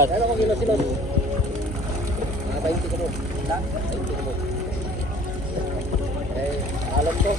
Salamat. Ano kung kilo silod? 20 ko mo. 20 ko mo. Alam ko.